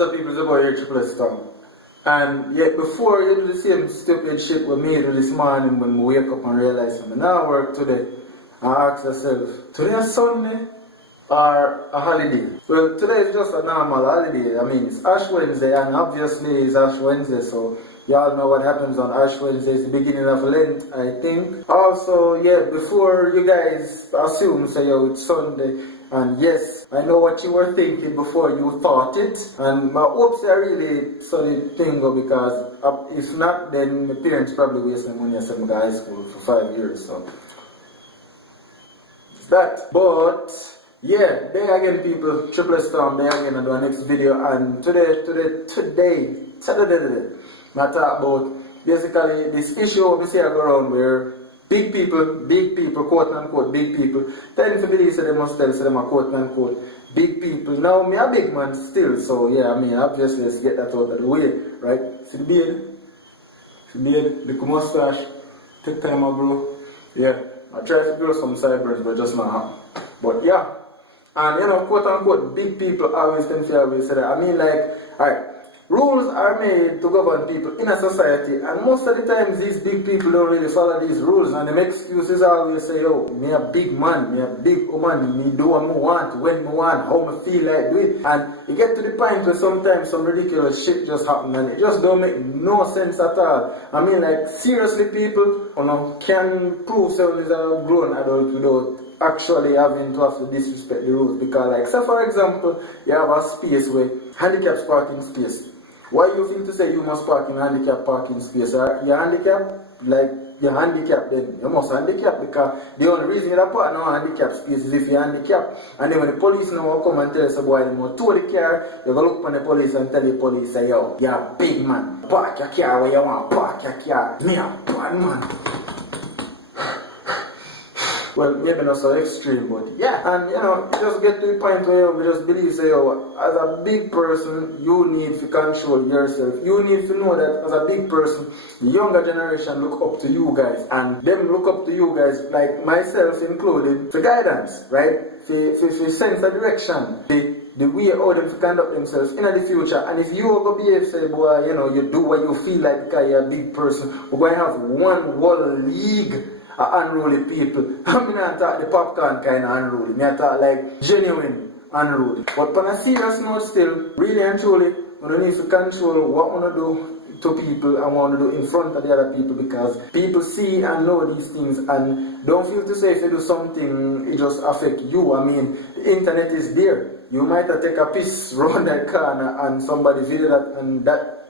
What's up, people? It's about your Triple S Tom. And yet, before you do the same stupid shit with me do this morning when we wake up and realize I'm not work today, and ask yourself, today is Sunday or a holiday? Well, today is just a normal holiday. I mean, it's Ash Wednesday, and obviously it's Ash Wednesday, so y'all know what happens on Ash Wednesday. It's the beginning of Lent, I think. Also, yeah, before you guys assume, say, yo, it's Sunday, and yes, I know what you were thinking before you thought it, and my hopes are really solid thing because if not, then my parents probably waste my money at some high school for 5 years, so it's that. But yeah, there again, people, Triple S Storm, there again, I do a next video, and today, Saturday, I talk about basically this issue we see I go around where big people, quote unquote, big people, tend to believe so they must tell so them a quote unquote big people. Now, me a big man still, so yeah, I mean, obviously, let's get that out of the way, right? See the beard? See the beard? The mustache? Take time out, bro. Yeah, I try to grow some sideburns, but just not happen. But yeah, and you know, quote unquote, big people always tend to always say that. I mean, like, alright. Rules are made to govern people in a society, and most of the times these big people don't really follow these rules, and the excuses always say, yo, me a big man, me a big woman, me do what I want, when I want, how I feel like do it. And you get to the point where sometimes some ridiculous shit just happen, and it just don't make no sense at all. I mean, like, seriously, people, you know, can prove someone is a grown adult without actually having to have to disrespect the rules. Because, like, say for example, you have a space where handicapped parking space. Why you feel to say you must park in handicapped parking space? You're handicapped? Like, you're handicapped then. You must handicap because the only reason you're park in a handicapped space is if you're handicapped. And then when the police now come and tell us boy, they must tow the car, you go look on the police and tell the police, say, yo, you're a big man. Park your car where you want, park your car. Me a bad man. Well, maybe not so extreme, but yeah. And you know, you just get to the point where you just believe, say, yo, as a big person, you need to control yourself. You need to know that as a big person, the younger generation look up to you guys. And them look up to you guys, like myself included, for guidance, right? For sense of direction. The way how them to conduct themselves in the future. And if you are going to behave, say, boy, you know, you do what you feel like because you're a big person, we're going to have one whole league unruly people. I'm not talk the popcorn kind of unruly. I talk like genuine unruly. But on a serious note still, really and truly, we need to control what we want to do to people and what we want to do in front of the other people, because people see and know these things and don't feel to say if you do something, it just affect you. I mean, the internet is there. You might have take a piss around that corner and somebody video that and that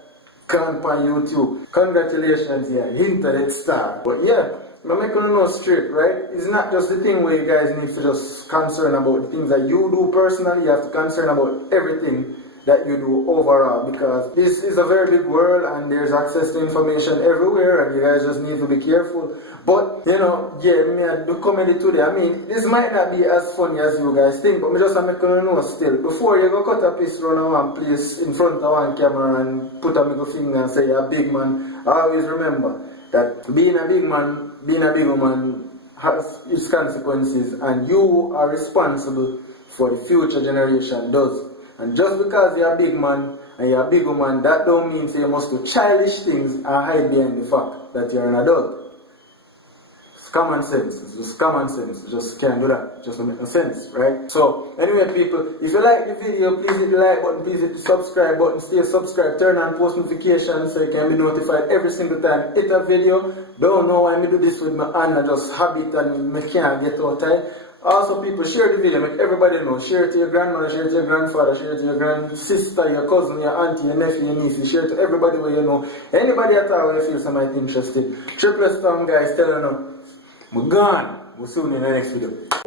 can't on YouTube. Congratulations, yeah, internet star. But yeah, I'm making you know straight, right? It's not just the thing where you guys need to just concern about the things that you do personally. You have to concern about everything that you do overall, because this is a very big world and there's access to information everywhere and you guys just need to be careful. But, you know, yeah, me I do comedy today. I mean, this might not be as funny as you guys think, but me just making you know still. Before you go cut a piece around one place in front of one camera and put a middle finger and say you're a big man, always remember that being a big man, being a big woman has its consequences, and you are responsible for the future generation does. And just because you're a big man and you're a big woman, that don't mean you must do childish things and hide behind the fact that you're an adult. It's common sense. It's just common sense. You just can't do that. It just don't make no sense, right? So, anyway, people, if you like the video, please hit the like button, please hit the subscribe button, stay subscribed, turn on post notifications so you can be notified every single time hit a video. Don't know why I do this with my hand, I just habit and I can't get out of it. Also, people, share the video, make everybody know. Share it to your grandmother, share it to your grandfather, share it to your grand sister, your cousin, your auntie, your nephew, your niece. Share it to everybody where you know. Anybody at all where you feel somebody interested. Triple S Storm, guys, tell them, I'm gone. We'll see you in the next video.